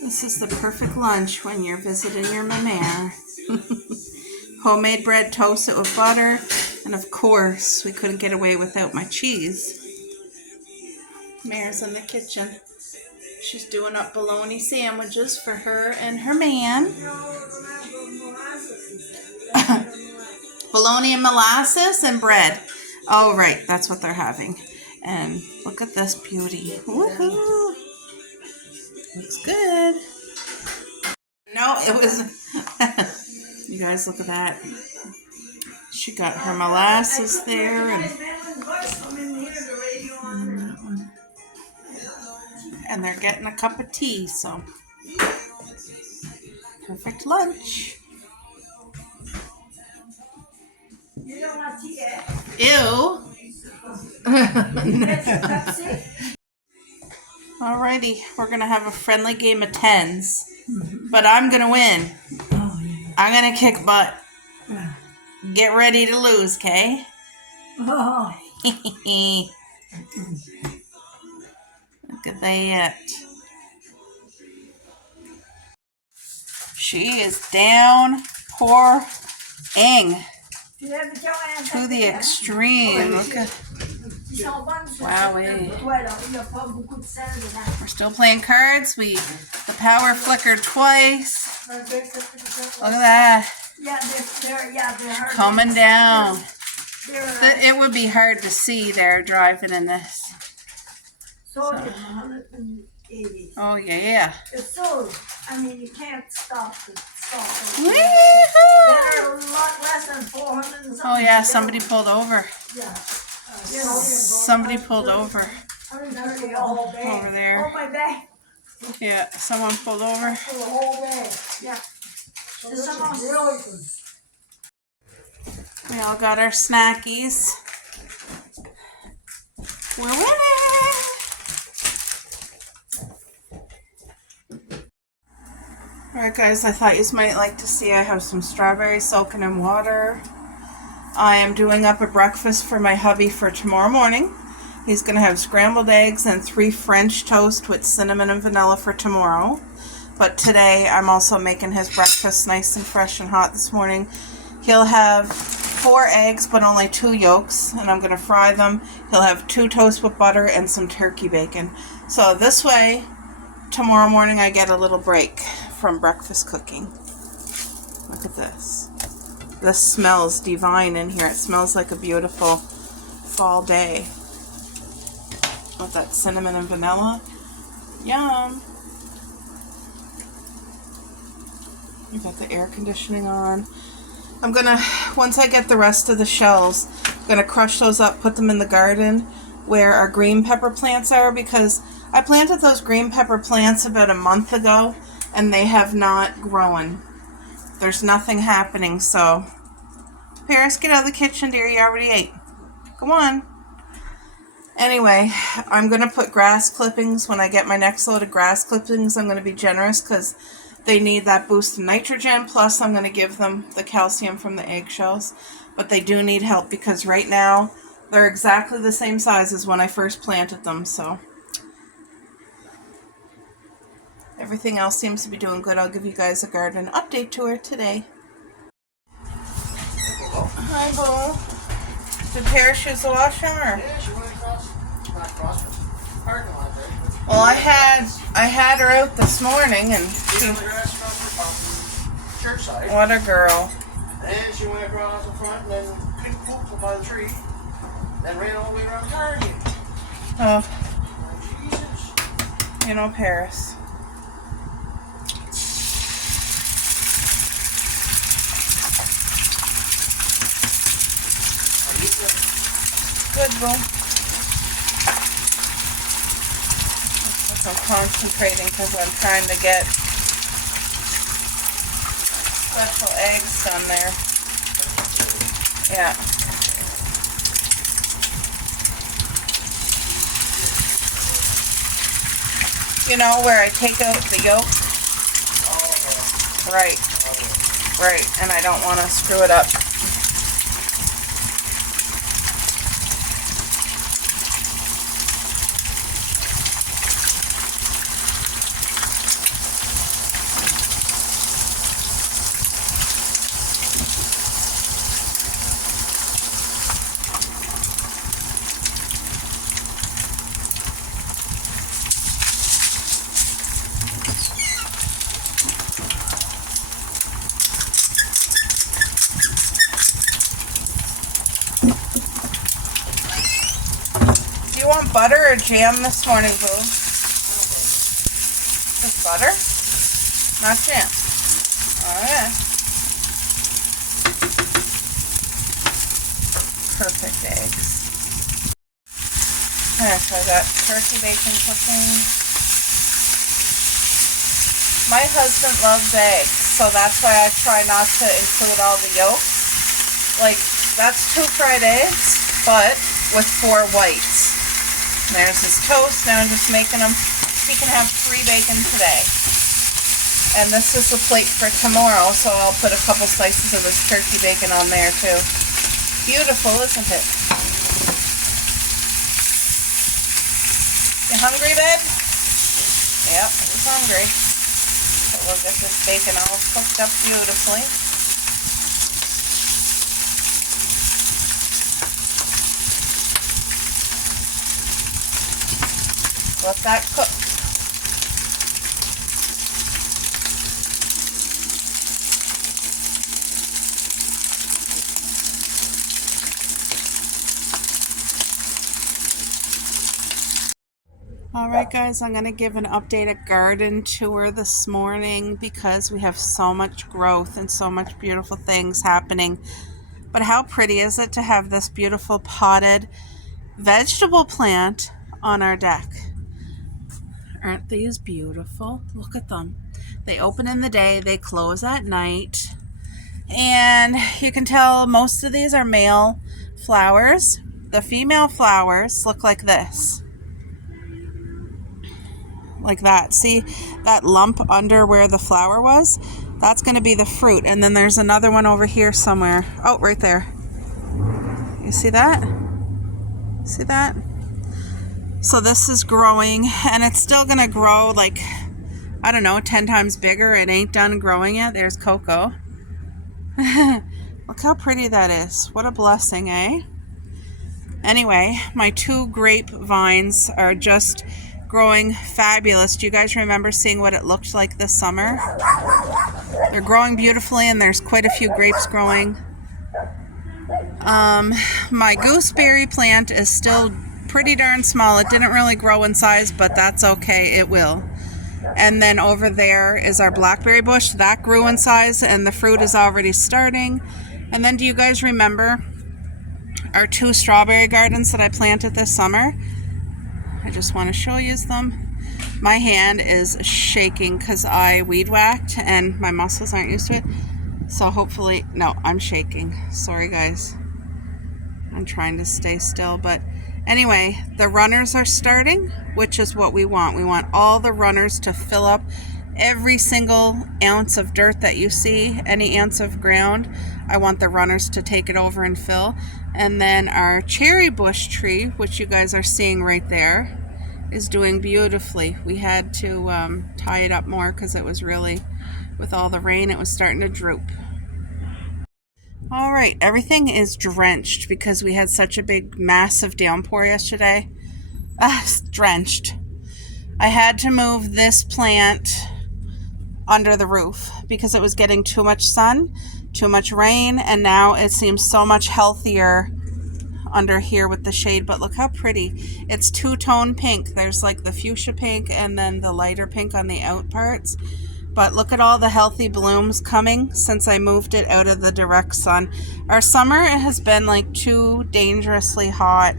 This is the perfect lunch when you're visiting your mama. Homemade bread toasted with butter, and of course, we couldn't get away without my cheese. Mare's in the kitchen. She's doing up bologna sandwiches for her and her man. Bologna and molasses and bread. Oh, right, that's what they're having. And look at this beauty. Woohoo! Looks good. No, it was... You guys, look at that. She got her molasses there. And they're getting a cup of tea, so... Perfect lunch. Ew. Alrighty, we're going to have a friendly game of tens. But I'm going to win. I'm going to kick butt. Get ready to lose, okay? Look at that. She is down pouring to the extreme. Look at... Wowee. We're still playing cards. The power flickered twice. Look at that. Coming down. It would be hard to see there driving in this. So. Oh yeah. It's so, I mean, you can't stop the stop. Better a lot less than 400 and something. Oh yeah, somebody pulled over. Yeah. Somebody pulled over. Over there. Oh, my bag. Yeah, someone pulled over. For the whole day. Yeah. We all got our snackies. We're winning! Alright guys, I thought you might like to see I have some strawberries soaking in water. I am doing up a breakfast for my hubby for tomorrow morning. He's going to have scrambled eggs and 3 French toast with cinnamon and vanilla for tomorrow. But today I'm also making his breakfast nice and fresh and hot this morning. He'll have 4 eggs but only 2 yolks, and I'm going to fry them. He'll have 2 toasts with butter and some turkey bacon. So this way, tomorrow morning I get a little break from breakfast cooking. Look at this. This smells divine in here. It smells like a beautiful fall day. With that cinnamon and vanilla. Yum. We got the air conditioning on. I'm gonna, once I get the rest of the shells, I'm gonna crush those up, put them in the garden where our green pepper plants are, because I planted those green pepper plants about a month ago and they have not grown. There's nothing happening, so Paris, get out of the kitchen, dear. You already ate. Come on. Anyway, I'm going to put grass clippings. When I get my next load of grass clippings, I'm going to be generous because they need that boost of nitrogen. Plus, I'm going to give them the calcium from the eggshells. But they do need help because right now, they're exactly the same size as when I first planted them. So, everything else seems to be doing good. I'll give you guys a garden update tour today. Hi, Bo. Did Paris use the washroom, or? Yeah, she went across the parking lot there. Well, I had her out this morning, and She's on the grass from church side. What a girl. And she went across the front and then pooped by the tree. Then ran all the way around the car again. Oh, Jesus. you know, Paris. Good, Bo. I'm concentrating because I'm trying to get special eggs done there. Yeah. You know where I take out the yolk? Right. Right, and I don't want to screw it up. butter or jam this morning, Boo? Just butter? Not jam. Alright. Perfect eggs. Alright, so I got turkey bacon cooking. My husband loves eggs, so that's why I try not to include all the yolks. Like, that's 2 fried eggs, but with 4 whites. And there's his toast. Now I'm just making them. He can have 3 bacon today. And this is the plate for tomorrow, so I'll put a couple slices of this turkey bacon on there too. Beautiful, isn't it? You hungry, babe? Yep, he's hungry. So we'll get this bacon all cooked up beautifully. Let that cook. Alright guys, I'm going to give an updated garden tour this morning because we have so much growth and so much beautiful things happening. But how pretty is it to have this beautiful potted vegetable plant on our deck? Aren't these beautiful? Look at them. They open in the day, they close at night. And you can tell most of these are male flowers. The female flowers look like this. Like that. See that lump under where the flower was? That's going to be the fruit. And then there's another one over here somewhere. Oh, right there. You see that? See that? So this is growing, and it's still going to grow like, I don't know, 10 times bigger. It ain't done growing yet. There's Coco. Look how pretty that is. What a blessing, eh? Anyway, my 2 grape vines are just growing fabulous. Do you guys remember seeing what it looked like this summer? They're growing beautifully, and there's quite a few grapes growing. My gooseberry plant is still pretty darn small. It didn't really grow in size, but that's okay. It will. And then over there is our blackberry bush. That grew in size, and the fruit is already starting. And then do you guys remember our 2 strawberry gardens that I planted this summer? I just want to show you them. My hand is shaking because I weed whacked and my muscles aren't used to it. So hopefully, no, I'm shaking. Sorry guys. I'm trying to stay still, but anyway, the runners are starting, which is what we want. We want all the runners to fill up every single ounce of dirt that you see, any ounce of ground. I want the runners to take it over and fill. And then our cherry bush tree, which you guys are seeing right there, is doing beautifully. We had to tie it up more because it was really, with all the rain, it was starting to droop. All right, everything is drenched because we had such a big, massive downpour yesterday. Drenched. I had to move this plant under the roof because it was getting too much sun, too much rain, and now it seems so much healthier under here with the shade. But look how pretty. It's 2-tone pink. There's like the fuchsia pink and then the lighter pink on the out parts. But look at all the healthy blooms coming since I moved it out of the direct sun. Our summer has been like too dangerously hot,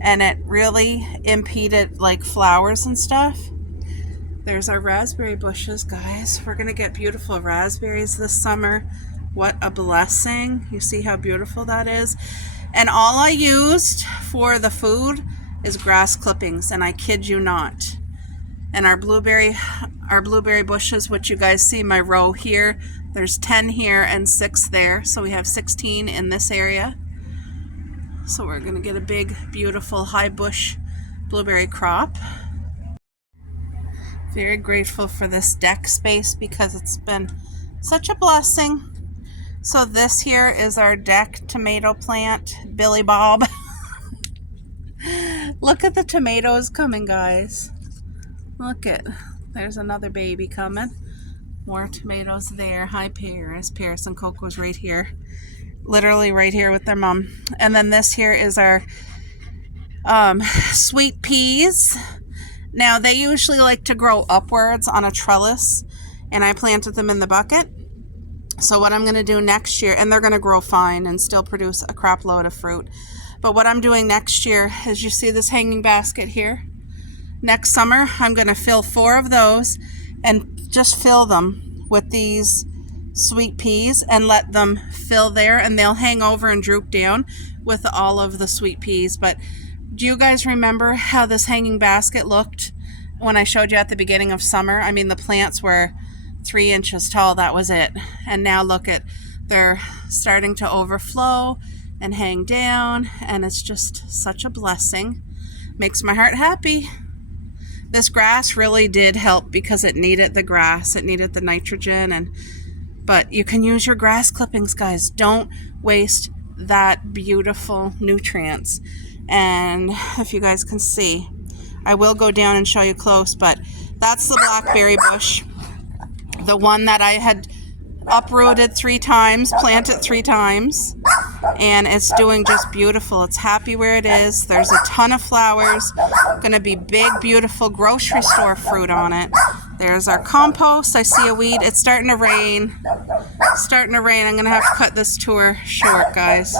and it really impeded like flowers and stuff. There's our raspberry bushes, guys. We're gonna get beautiful raspberries this summer. What a blessing. You see how beautiful that is? And all I used for the food is grass clippings, and I kid you not. And our blueberry bushes, which you guys see my row here, there's 10 here and 6 there. So we have 16 in this area. So we're gonna get a big, beautiful high bush blueberry crop. Very grateful for this deck space because it's been such a blessing. So this here is our deck tomato plant, Billy Bob. Look at the tomatoes coming, guys. Look at, there's another baby coming. More tomatoes there. Hi, Paris. Paris and Coco's right here. Literally right here with their mom. And then this here is our Sweet peas. Now they usually like to grow upwards on a trellis, and I planted them in the bucket. So what I'm going to do next year, and they're going to grow fine and still produce a crap load of fruit. But what I'm doing next year is, you see this hanging basket here? Next summer, I'm going to fill 4 of those and just fill them with these sweet peas and let them fill there, and they'll hang over and droop down with all of the sweet peas. But do you guys remember how this hanging basket looked when I showed you at the beginning of summer? I mean, the plants were 3 inches tall, that was it. And now look at, they're starting to overflow and hang down, and it's just such a blessing. Makes my heart happy. This grass really did help because it needed the grass, it needed the nitrogen, but you can use your grass clippings, guys. Don't waste that beautiful nutrients. And if you guys can see, I will go down and show you close, but that's the blackberry bush. The one that I had uprooted 3 times, planted 3 times, and it's doing just beautiful. It's happy where it is. There's a ton of flowers. Going to be big, beautiful grocery store fruit on it. There's our compost. I see a weed. It's starting to rain. Starting to rain. I'm going to have to cut this tour short, guys.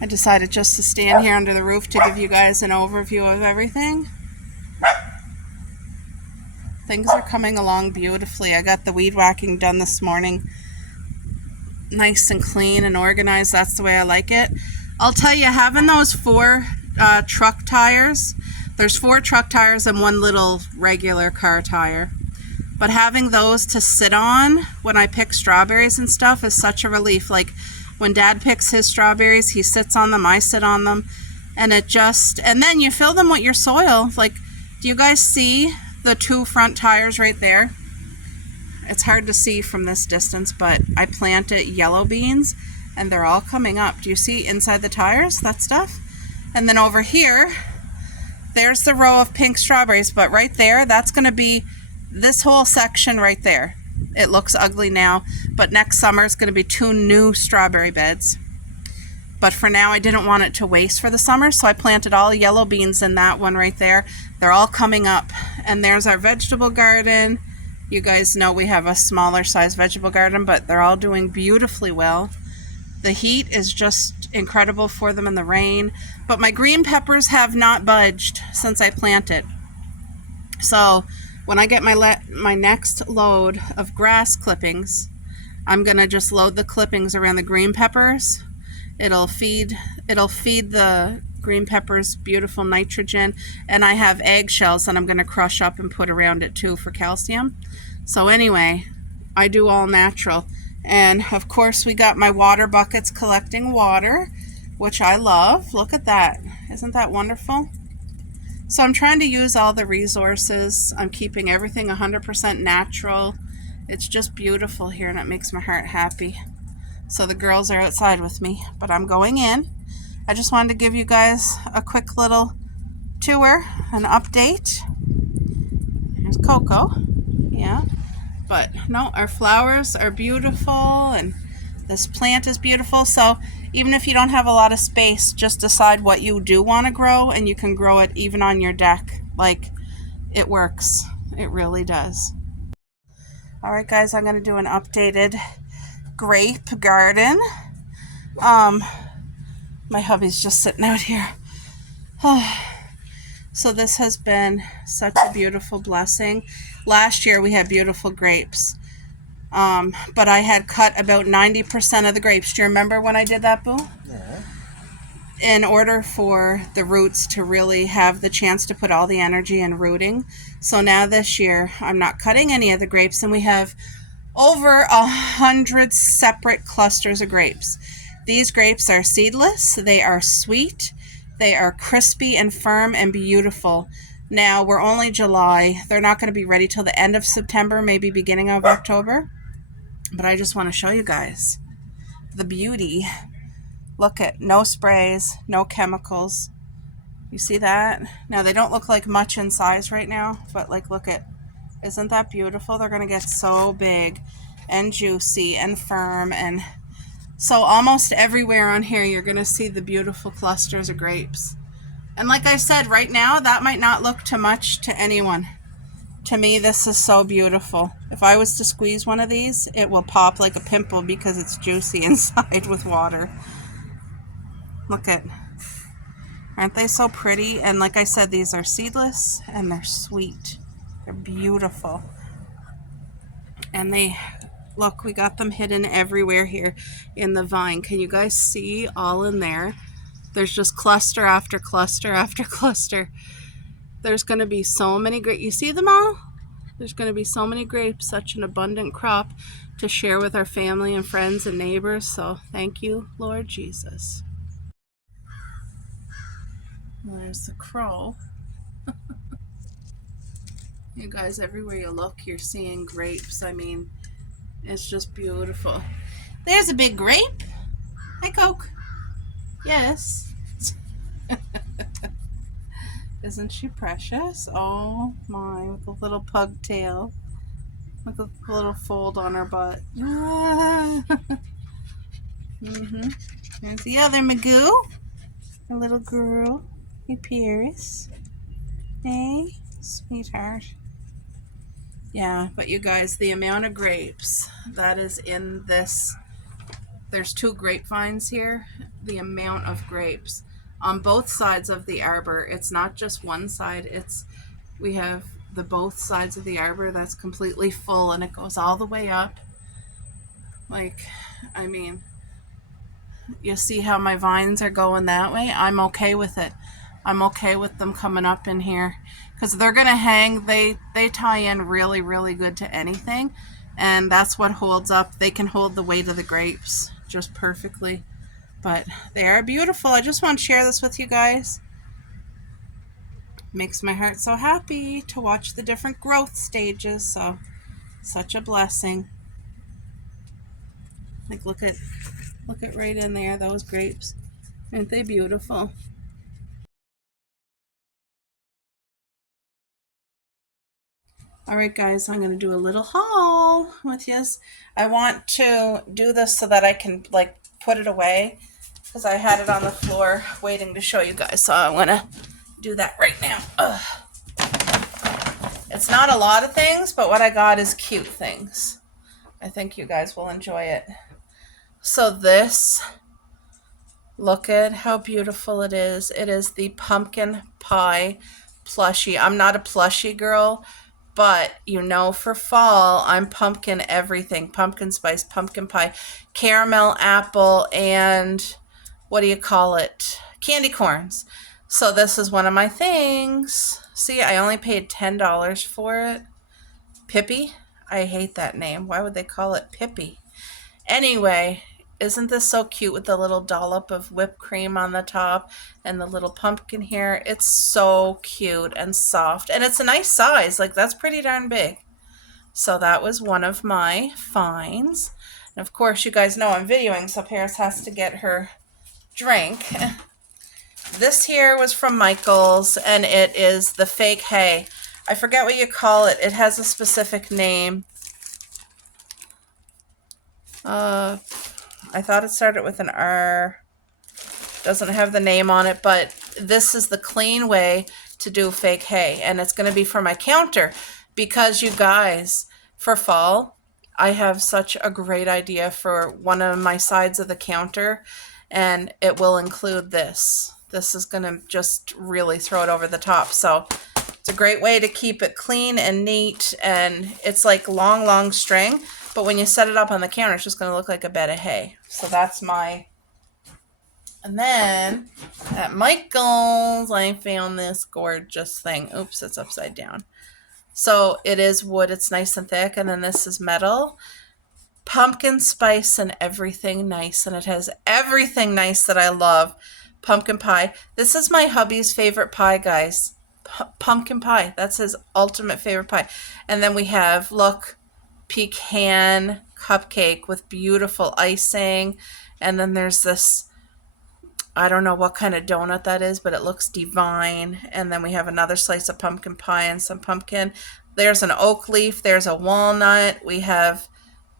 I decided just to stand here under the roof to give you guys an overview of everything. Things are coming along beautifully. I got the weed whacking done this morning. Nice and clean and organized. That's the way I like it. I'll tell you, having those 4 truck tires, there's 4 truck tires and 1 little regular car tire. But having those to sit on when I pick strawberries and stuff is such a relief. Like when Dad picks his strawberries, he sits on them, I sit on them. And it just, and then you fill them with your soil. Like, do you guys see the 2 front tires right there? It's hard to see from this distance, but I planted yellow beans and they're all coming up. Do you see inside the tires, that stuff? And then over here, there's the row of pink strawberries, but right there, that's going to be this whole section right there. It looks ugly now, but next summer it's going to be 2 new strawberry beds. But for now, I didn't want it to waste for the summer, so I planted all yellow beans in that one right there. They're all coming up. And there's our vegetable garden. You guys know we have a smaller size vegetable garden, but they're all doing beautifully well. The heat is just incredible for them in the rain. But my green peppers have not budged since I planted. So when I get my next load of grass clippings, I'm going to just load the clippings around the green peppers. It'll feed the green peppers beautiful nitrogen, and I have eggshells that I'm going to crush up and put around it too for calcium. So anyway, I do all natural. And of course we got my water buckets collecting water, which I love. Look at that. Isn't that wonderful? So I'm trying to use all the resources. I'm keeping everything 100% natural. It's just beautiful here, and it makes my heart happy. So the girls are outside with me, but I'm going in. I just wanted to give you guys a quick little tour, an update. Here's Coco. Yeah. But no, our flowers are beautiful, and this plant is beautiful. So even if you don't have a lot of space, just decide what you do want to grow, and you can grow it even on your deck. Like, it works. It really does. All right, guys, I'm going to do an updated grape garden. My hubby's just sitting out here. So this has been such a beautiful blessing. Last year we had beautiful grapes, but I had cut about 90% of the grapes. Do you remember when I did that, Boo? Yeah. In order for the roots to really have the chance to put all the energy in rooting. So now this year I'm not cutting any of the grapes, and we have over 100 separate clusters of grapes. These grapes are seedless, they are sweet, they are crispy and firm and beautiful. Now, we're only July. They're not going to be ready till the end of September, maybe beginning of October. But I just want to show you guys the beauty. Look at no sprays, no chemicals. You see that? Now, they don't look like much in size right now, but like, look at, isn't that beautiful? They're going to get so big and juicy and firm. And so almost everywhere on here, you're going to see the beautiful clusters of grapes. And like I said, right now, that might not look too much to anyone. To me, this is so beautiful. If I was to squeeze one of these, it will pop like a pimple because it's juicy inside with water. Look at, aren't they so pretty? And like I said, these are seedless and they're sweet. They're beautiful. And they, look, we got them hidden everywhere here in the vine. Can you guys see all in there? There's just cluster after cluster after cluster. There's going to be so many grapes. You see them all? There's going to be so many grapes, such an abundant crop to share with our family and friends and neighbors. So thank you, Lord Jesus. Well, there's the crow. You guys, everywhere you look, you're seeing grapes. I mean, it's just beautiful. There's a big grape. Hi, Coke. Yes. Isn't she precious? Oh my, with a little pug tail. With a little fold on her butt. There's the other Magoo. A little girl. Hey, Paris. Hey, sweetheart. Yeah, but you guys, the amount of grapes that is in this, there's 2 grapevines here. The amount of grapes on both sides of the arbor. It's not just one side. We have the both sides of the arbor that's completely full, and it goes all the way up. Like, I mean, you see how my vines are going that way? I'm okay with it. I'm okay with them coming up in here because they're going to hang. They tie in really, really good to anything, and that's what holds up. They can hold the weight of the grapes just perfectly, but they are beautiful. I just want to share this with you guys. Makes my heart so happy to watch the different growth stages. So such a blessing. Like, look at right in there, those grapes. Aren't they beautiful? All right, guys, I'm going to do a little haul with you. I want to do this so that I can, like, put it away because I had it on the floor waiting to show you guys. So I'm going to do that right now. Ugh. It's not a lot of things, but what I got is cute things. I think you guys will enjoy it. So this, look at how beautiful it is. It is the pumpkin pie plushie. I'm not a plushie girl, but you know, for fall, I'm pumpkin everything. Pumpkin spice, pumpkin pie, caramel apple, and what do you call it? Candy corns. So this is one of my things. See, I only paid $10 for it. Pippi? I hate that name. Why would they call it Pippi? Anyway, isn't this so cute with the little dollop of whipped cream on the top and the little pumpkin here? It's so cute and soft, and it's a nice size. Like, that's pretty darn big. So that was one of my finds. And of course, you guys know I'm videoing, so Paris has to get her drink. This here was from Michael's, and it is the fake hay. I forget what you call it. It has a specific name. I thought it started with an R. Doesn't have the name on it, but this is the clean way to do fake hay, and it's going to be for my counter because, you guys, for fall, I have such a great idea for one of my sides of the counter, and it will include this. This is going to just really throw it over the top. So it's a great way to keep it clean and neat, and it's like long string, but when you set it up on the counter, it's just going to look like a bed of hay. So that's my... And then at Michael's, I found this gorgeous thing. Oops, it's upside down. So it is wood. It's nice and thick, and then this is metal. Pumpkin spice and everything nice, and it has everything nice that I love. Pumpkin pie. This is my hubby's favorite pie, guys. Pumpkin pie. That's his ultimate favorite pie. And then we have, look, pecan cupcake with beautiful icing. And then there's this, I don't know what kind of donut that is, but it looks divine. And then we have another slice of pumpkin pie and some pumpkin. There's an oak leaf. There's a walnut. We have,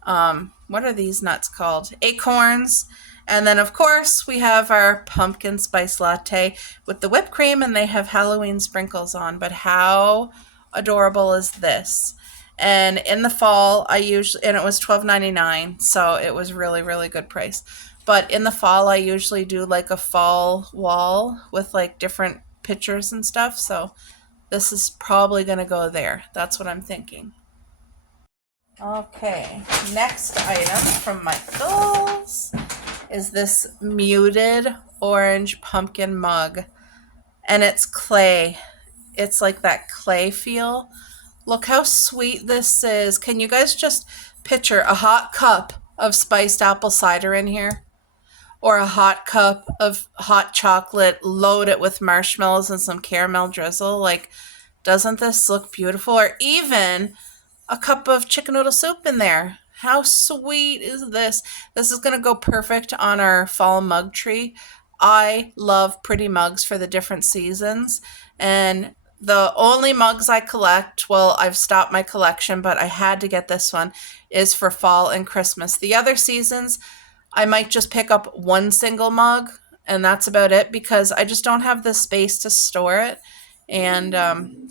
what are these nuts called? Acorns. And then, of course, we have our pumpkin spice latte with the whipped cream, and they have Halloween sprinkles on. But how adorable is this? And in the fall, and it was $12.99, so it was really, really good price. But in the fall, I usually do like a fall wall with like different pictures and stuff. So this is probably going to go there. That's what I'm thinking. Okay, next item from Michaels is this muted orange pumpkin mug. And it's clay. It's like that clay feel. Look how sweet this is. Can you guys just picture a hot cup of spiced apple cider in here? Or a hot cup of hot chocolate, load it with marshmallows and some caramel drizzle. Like, doesn't this look beautiful? Or even a cup of chicken noodle soup in there. How sweet is this? This is going to go perfect on our fall mug tree. I love pretty mugs for the different seasons. And the only mugs I collect, well, I've stopped my collection, but I had to get this one, is for fall and Christmas. The other seasons, I might just pick up one single mug, and that's about it because I just don't have the space to store it. And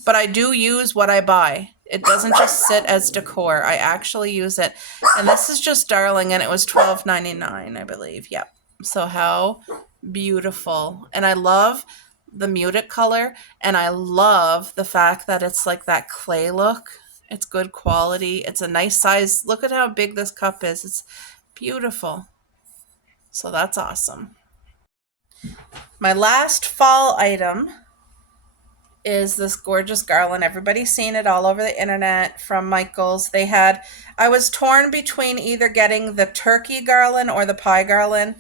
but I do use what I buy. It doesn't just sit as decor. I actually use it. And this is just darling, and it was $12.99, I believe. Yep. So how beautiful. And I love the muted color, and I love the fact that it's like that clay look. It's good quality. It's a nice size. Look at how big this cup is. It's beautiful. So that's awesome. My last fall item is this gorgeous garland. Everybody's seen it all over the internet from Michaels. I was torn between either getting the turkey garland or the pie garland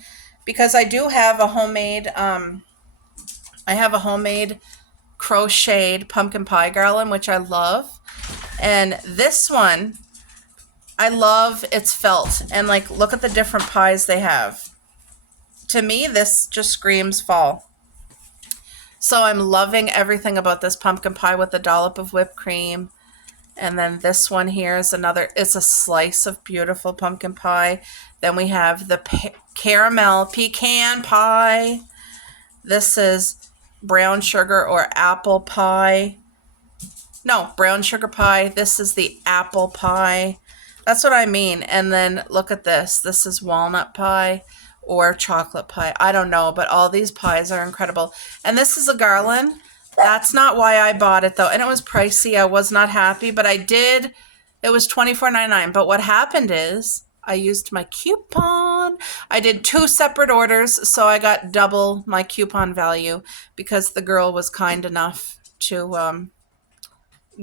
because I do have a homemade, crocheted pumpkin pie garland, which I love. And this one, I love its felt. And like, look at the different pies they have. To me, this just screams fall. So I'm loving everything about this pumpkin pie with a dollop of whipped cream. And then this one here is it's a slice of beautiful pumpkin pie. Then we have the caramel pecan pie. This is brown sugar or apple pie. No, brown sugar pie. This is the apple pie. That's what I mean. And then look at this. This is walnut pie or chocolate pie. I don't know, but all these pies are incredible. And this is a garland. That's not why I bought it though. And it was pricey. I was not happy, but I did. It was $24.99. But what happened is I used my coupon. I did 2 separate orders, so I got double my coupon value because the girl was kind enough to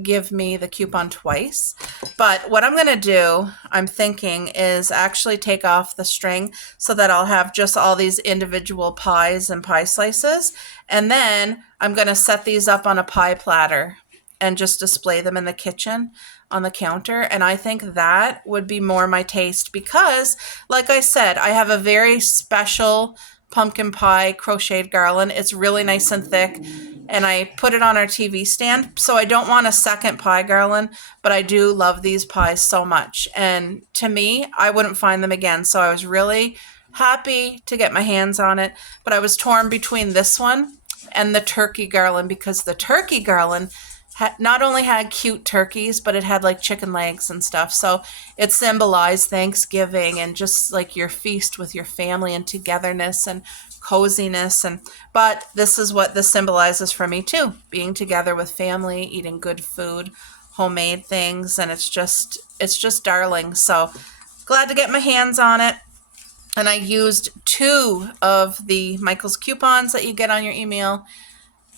give me the coupon twice. But what I'm going to do, I'm thinking, is actually take off the string so that I'll have just all these individual pies and pie slices. And then I'm going to set these up on a pie platter and just display them in the kitchen on the counter. And I think that would be more my taste because, like I said, I have a very special pumpkin pie crocheted garland. It's really nice and thick. And I put it on our TV stand. So I don't want a second pie garland, but I do love these pies so much. And to me, I wouldn't find them again. So I was really happy to get my hands on it. But I was torn between this one and the turkey garland because the turkey garland not only had cute turkeys, but it had like chicken legs and stuff. So it symbolized Thanksgiving and just like your feast with your family and togetherness and coziness. But this is what this symbolizes for me too, being together with family, eating good food, homemade things. And it's just darling. So glad to get my hands on it. And I used 2 of the Michaels coupons that you get on your email.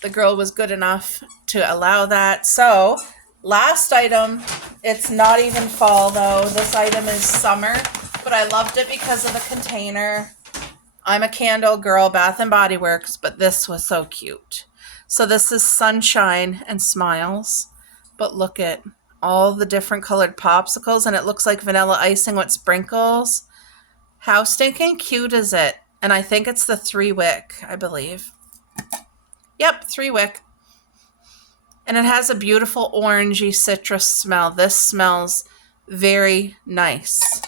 The girl was good enough to allow that. So last item, it's not even fall though. This item is summer, but I loved it because of the container. I'm a candle girl, Bath and Body Works, but this was so cute. So this is Sunshine and Smiles, but look at all the different colored popsicles, and it looks like vanilla icing with sprinkles. How stinking cute is it? And I think it's the 3-wick, I believe. Yep, 3-wick. And it has a beautiful orangey citrus smell. This smells very nice.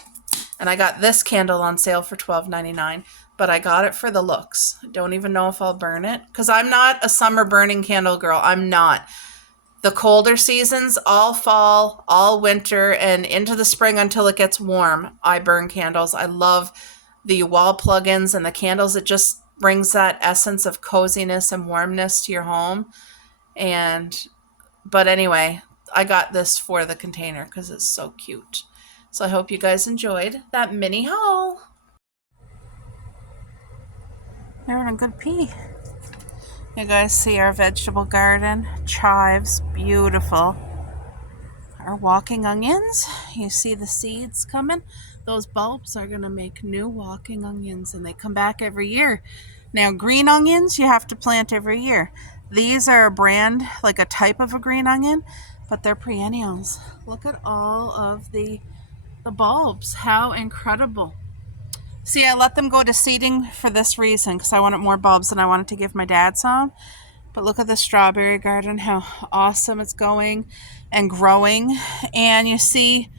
And I got this candle on sale for $12.99. but I got it for the looks. Don't even know if I'll burn it because I'm not a summer burning candle girl. I'm not. The colder seasons, all fall, all winter, and into the spring until it gets warm, I burn candles. I love the wall plugins and the candles. It just brings that essence of coziness and warmness to your home. But anyway, I got this for the container because it's so cute. So I hope you guys enjoyed that mini haul. They're having a good pee. You guys see our vegetable garden, chives, beautiful. Our walking onions, you see the seeds coming? Those bulbs are going to make new walking onions and they come back every year. Now green onions you have to plant every year. These are a brand, like a type of a green onion, but they're perennials. Look at all of the bulbs, how incredible. See, I let them go to seeding for this reason, because I wanted more bulbs and I wanted to give my dad some. But look at the strawberry garden, how awesome it's going and growing. And you see,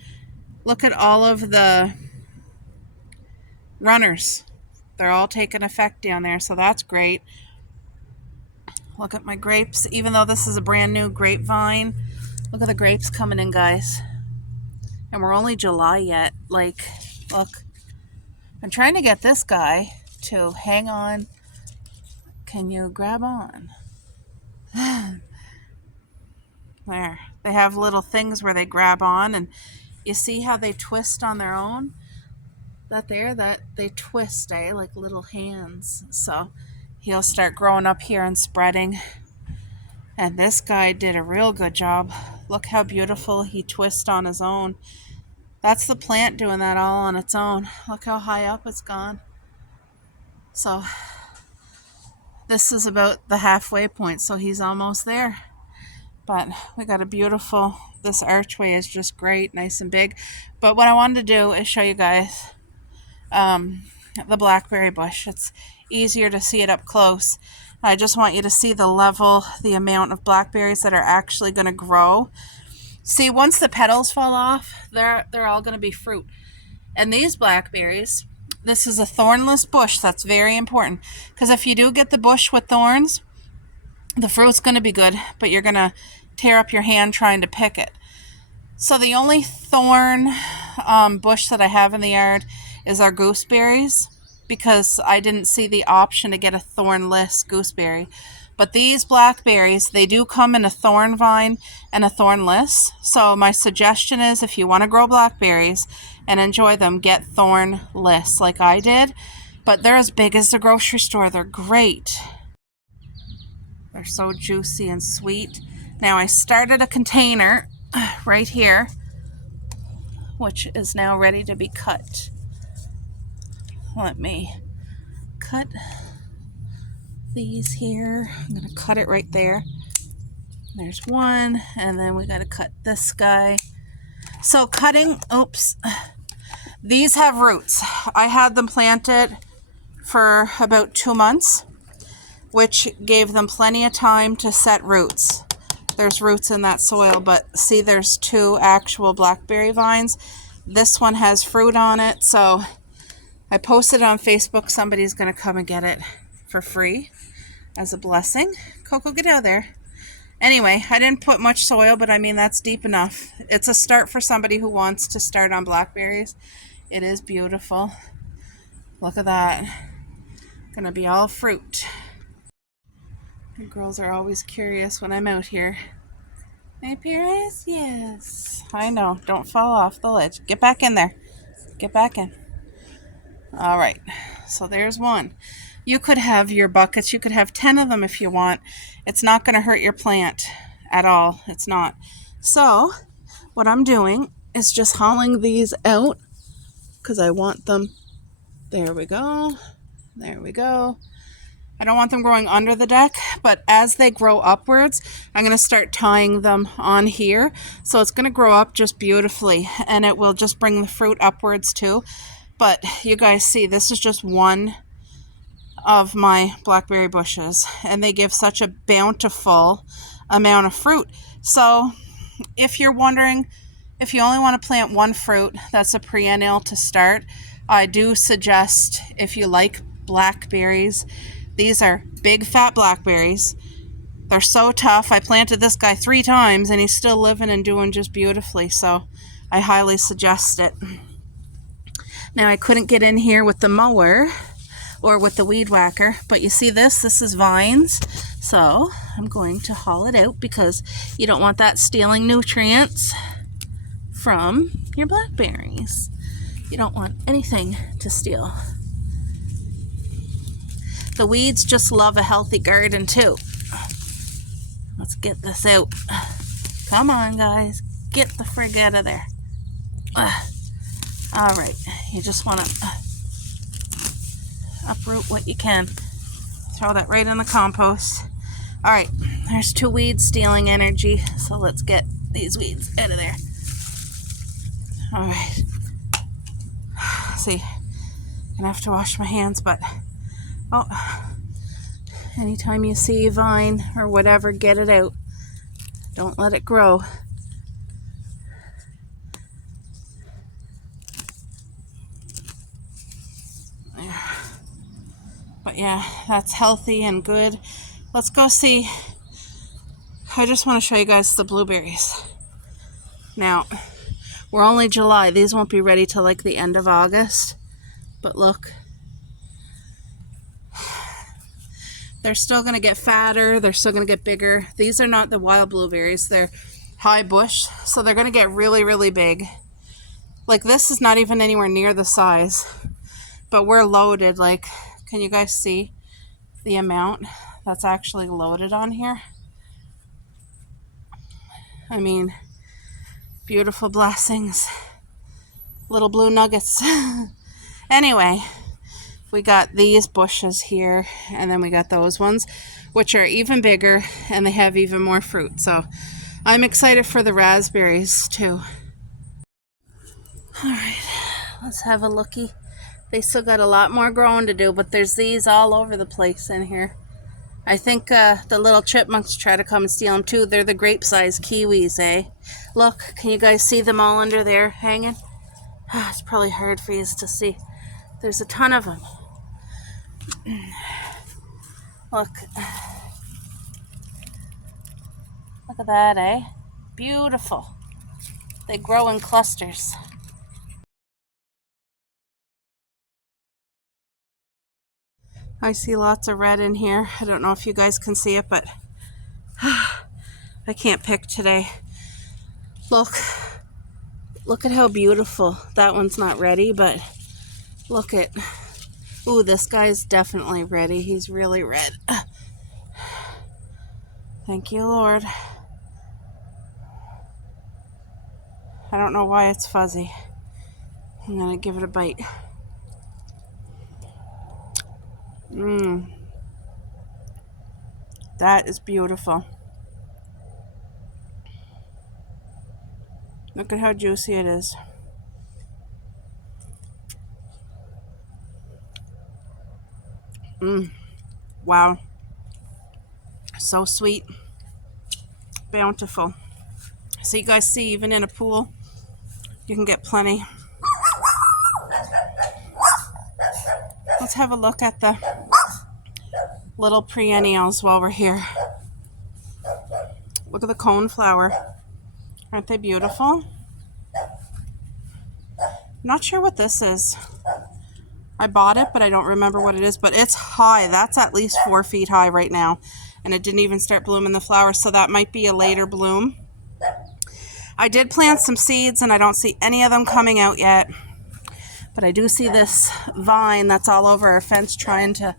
look at all of the runners. They're all taking effect down there, so that's great. Look at my grapes, even though this is a brand new grapevine. Look at the grapes coming in, guys. And we're only July yet. Like, look. I'm trying to get this guy to hang on. Can you grab on? There. They have little things where they grab on, and you see how they twist on their own? That they twist, like little hands. So he'll start growing up here and spreading. And this guy did a real good job. Look how beautiful he twists on his own. That's the plant doing that all on its own. Look how high up it's gone. So this is about the halfway point, so he's almost there. But we got a beautiful, this archway is just great, nice and big. But what I wanted to do is show you guys the blackberry bush. It's easier to see it up close. I just want you to see the level, the amount of blackberries that are actually going to grow. See, once the petals fall off, they're all going to be fruit. And these blackberries, this is a thornless bush. That's very important. Because if you do get the bush with thorns, the fruit's going to be good, but you're going to tear up your hand trying to pick it. So the only thorn bush that I have in the yard is our gooseberries, because I didn't see the option to get a thornless gooseberry. But these blackberries, they do come in a thorn vine and a thornless. So my suggestion is, if you want to grow blackberries and enjoy them, get thornless like I did. But they're as big as the grocery store. They're great. They're so juicy and sweet. Now I started a container right here, which is now ready to be cut. Let me cut these here. I'm going to cut it right there. There's one, and then we got to cut this guy. So cutting, oops, these have roots. I had them planted for about 2 months, which gave them plenty of time to set roots. There's roots in that soil, but see, there's 2 actual blackberry vines. This one has fruit on it, so I posted it on Facebook. Somebody's going to come and get it for free as a blessing. Coco, get out of there. Anyway, I didn't put much soil, but I mean, that's deep enough. It's a start for somebody who wants to start on blackberries. It is beautiful. Look at that. Gonna be all fruit. The girls are always curious when I'm out here. Hey, Paris? Yes. I know. Don't fall off the ledge. Get back in there. Get back in. All right. So there's one. You could have your buckets. You could have 10 of them if you want. It's not going to hurt your plant at all. It's not. So what I'm doing is just hauling these out because I want them. There we go. There we go. I don't want them growing under the deck, but as they grow upwards, I'm going to start tying them on here. So it's going to grow up just beautifully, and it will just bring the fruit upwards too. But you guys see, this is just one of my blackberry bushes, and they give such a bountiful amount of fruit. So if you're wondering, if you only want to plant one fruit, that's a perennial to start. I do suggest, if you like blackberries. These are big fat blackberries. They're so tough. I planted this guy 3 times and he's still living and doing just beautifully. So I highly suggest it. Now I couldn't get in here with the mower or with the weed whacker, but you see this is vines. So I'm going to haul it out because you don't want that stealing nutrients from your blackberries. You don't want anything to steal. The weeds just love a healthy garden too. Let's get this out. Come on, guys. Get the frig out of there. All right. You just want to uproot what you can. Throw that right in the compost. All right. There's 2 weeds stealing energy. So let's get these weeds out of there. All right. See, I'm gonna have to wash my hands, but oh, anytime you see a vine or whatever, get it out. Don't let it grow. But yeah, that's healthy and good. Let's go see. I just want to show you guys the blueberries. Now, we're only July. These won't be ready till like the end of August. But look. They're still going to get fatter. They're still going to get bigger. These are not the wild blueberries. They're high bush. So they're going to get really, really big. Like this is not even anywhere near the size. But we're loaded. Like, can you guys see the amount that's actually loaded on here? I mean, beautiful blessings. Little blue nuggets. Anyway, we got these bushes here, and then we got those ones, which are even bigger, and they have even more fruit. So I'm excited for the raspberries, too. All right, let's have a looky. They still got a lot more growing to do, but there's these all over the place in here. I think the little chipmunks try to come and steal them too. They're the grape-sized kiwis, eh? Look, can you guys see them all under there hanging? It's probably hard for you to see. There's a ton of them. Look. Look at that, eh? Beautiful. They grow in clusters. I see lots of red in here. I don't know if you guys can see it, but I can't pick today. Look at how beautiful. That one's not ready, but look at, ooh, this guy's definitely ready. He's really red. Thank you, Lord. I don't know why it's fuzzy. I'm gonna give it a bite. That is beautiful. Look at how juicy it is. Wow. So sweet. Bountiful. So you guys see, even in a pool, you can get plenty. Let's have a look at the little perennials while we're here. Look at the coneflower. Aren't they beautiful? Not sure what this is. I bought it, but I don't remember what it is. But it's high. That's at least 4 feet high right now. And it didn't even start blooming the flowers, so that might be a later bloom. I did plant some seeds, and I don't see any of them coming out yet. But I do see this vine that's all over our fence trying to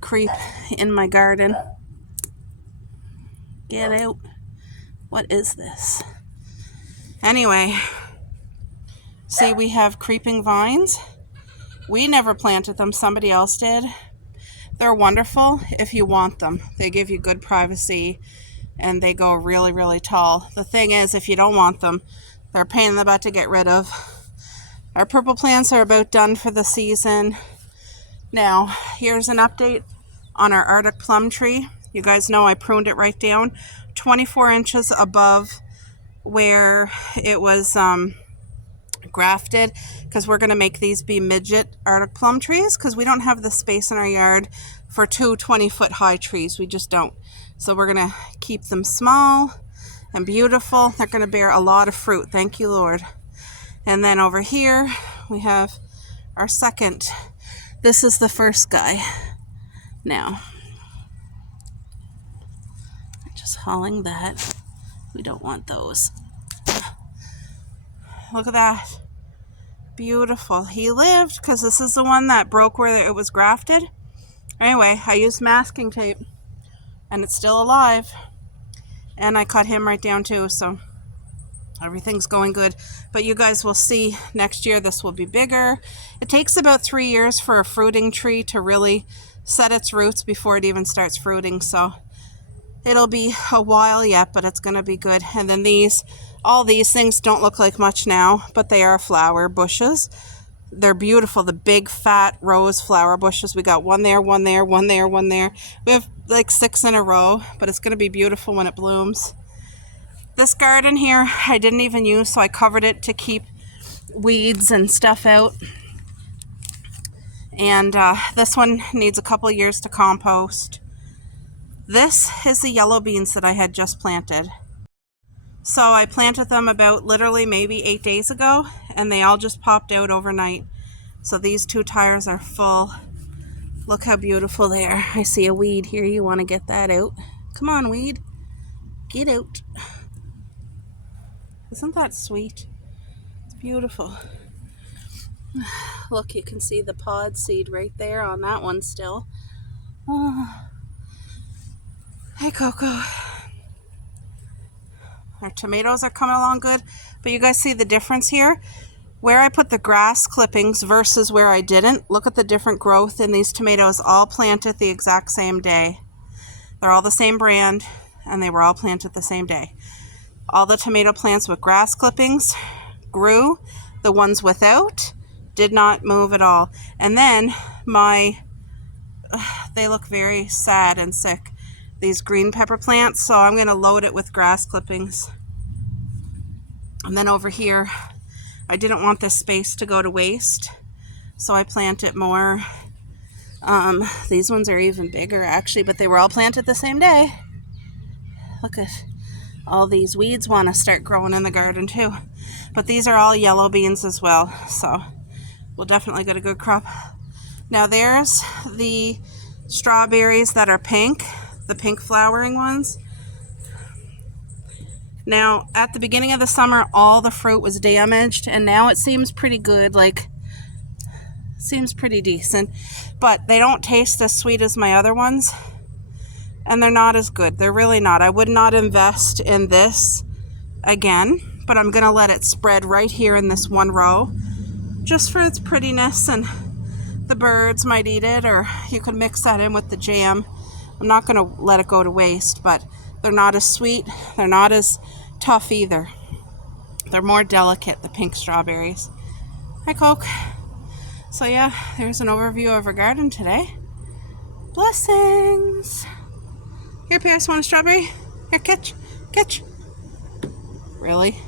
creep in my garden. Get out. What is this? Anyway, see, we have creeping vines. We never planted them. Somebody else did. They're wonderful if you want them. They give you good privacy, and they go really, really tall. The thing is, if you don't want them, they're a pain in the butt to get rid of. Our purple plants are about done for the season. Now, here's an update on our Arctic plum tree. You guys know I pruned it right down 24 inches above where it was grafted because we're going to make these be midget Arctic plum trees because we don't have the space in our yard for 2 20-foot high trees. We just don't. So we're going to keep them small and beautiful. They're going to bear a lot of fruit. Thank you, Lord. And then over here we have our second. This is the first guy. Now, just hauling that. We don't want those. Look at that. Beautiful. He lived because this is the one that broke where it was grafted. Anyway, I used masking tape and it's still alive. And I cut him right down too, so everything's going good. But you guys will see next year this will be bigger. It takes about 3 years for a fruiting tree to really set its roots before it even starts fruiting. So it'll be a while yet, but it's going to be good. And then all these things don't look like much now, but they are flower bushes. They're beautiful. The big fat rose flower bushes. We got one there, one there, one there, one there. We have like 6 in a row, but it's going to be beautiful when it blooms. This garden here, I didn't even use, so I covered it to keep weeds and stuff out. And this one needs a couple years to compost. This is the yellow beans that I had just planted. So I planted them about literally maybe 8 days ago, and they all just popped out overnight. So these 2 tires are full. Look how beautiful they are. I see a weed here. You want to get that out. Come on, weed. Get out. Isn't that sweet? It's beautiful. Look, you can see the pod seed right there on that one still. Oh. Hey, Coco. Our tomatoes are coming along good, but you guys see the difference here? Where I put the grass clippings versus where I didn't. Look at the different growth in these tomatoes, all planted the exact same day. They're all the same brand, and they were all planted the same day. All the tomato plants with grass clippings grew. The ones without did not move at all. And then they look very sad and sick, these green pepper plants, so I'm going to load it with grass clippings. And then over here, I didn't want this space to go to waste, so I planted more. These ones are even bigger actually, but they were all planted the same day. Look at all these weeds want to start growing in the garden too. But these are all yellow beans as well, so we'll definitely get a good crop. Now there's the strawberries that are pink, the pink flowering ones. Now at the beginning of the summer all the fruit was damaged, and now it seems pretty good, like seems pretty decent, but they don't taste as sweet as my other ones, and they're not as good. They're really not. I would not invest in this again, but I'm gonna let it spread right here in this one row just for its prettiness, and the birds might eat it, or you could mix that in with the jam. I'm not gonna let it go to waste, but they're not as sweet, they're not as tough either. They're more delicate, the pink strawberries. Hi, Coke. So yeah, there's an overview of our garden today. Blessings. Here, Pierce, want a strawberry? Here, catch. Really?